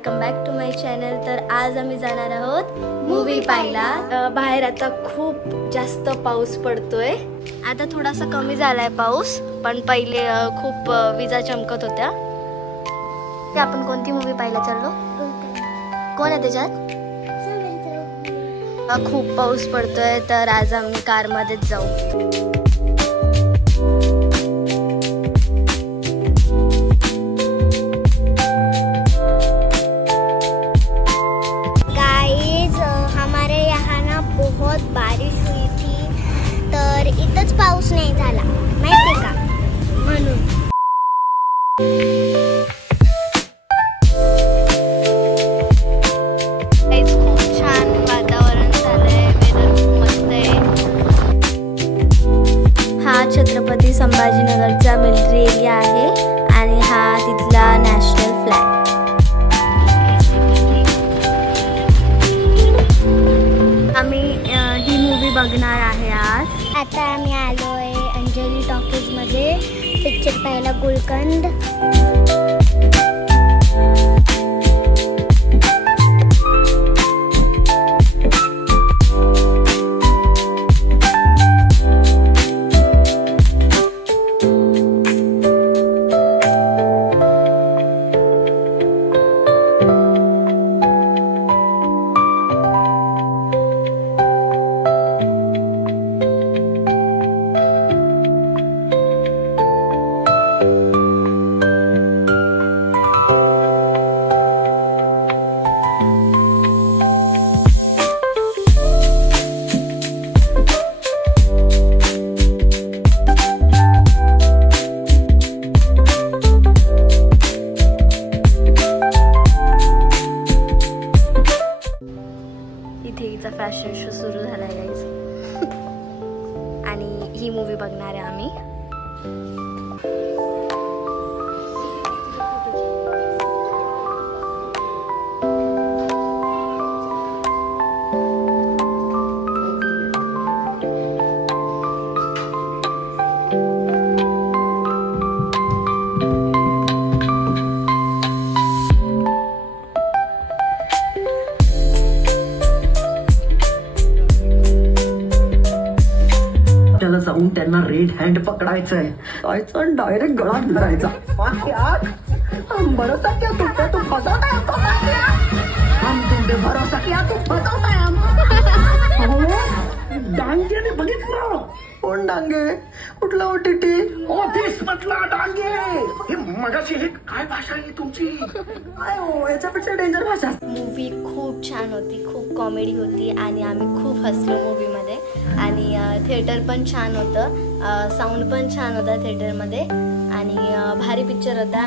Welcome back to my channel. तर आज आम्ही जाणार आहोत मूवी पाहायला। बाहेर आता खूप जास्त पाऊस पडतोय। आता थोडासा कमी झालाय पाऊस, पण पहिले खूप विजा चमकत होत्या। आपण कोणती मूवी पाहायला चाललो? कोण आहे त्याच्यात? खूप पाऊस पडतोय तर आज आम्ही कार मध्येच जाऊ। बहुत बारिश हुई थी तर इतच पाऊस नाही झाला माहिती का, म्हणून खूप छान वातावरण झालंय, वेदर खूप मस्त आहे। हा छत्रपती संभाजीनगरचा मिलिटरी एरिया आहे आणि हा तिथला नॅशनल फ्लॅग। आम्ही ही मूवी बघणार आहे आज। आता आम्ही आलोय अंजली टॉकीज मध्ये पिक्चर पाहायला, गुलकंद। इथे फॅशन शो सुरू झालाय गाईज आणि ही मूवी बघणार आहे आम्ही। जाऊन त्यांना रेड हँड पकडायचंय, जायचं डायरेक्ट गळा धरायचा। हम भरोसा क्या तुम पे, तुम फसवता है हमको, हम तुम पे भरोसा किया, तुम फसवता है हम। डांगे ने बघितलं? कोण डांगे? कुठला OTT? ऑफिस मधला डांगे। हे मगाशी हे काय भाषा आहे तुमची? काय हो, याच्यापेक्षा डेंजर भाषा। मूवी खूप छान होती, खूप कॉमेडी होती आणि आम्ही खूप हसलो मूवी मध्ये। आणि थिएटर पण छान होतं, साऊंड पण छान होता थिएटर मध्ये आणि भारी पिक्चर होता।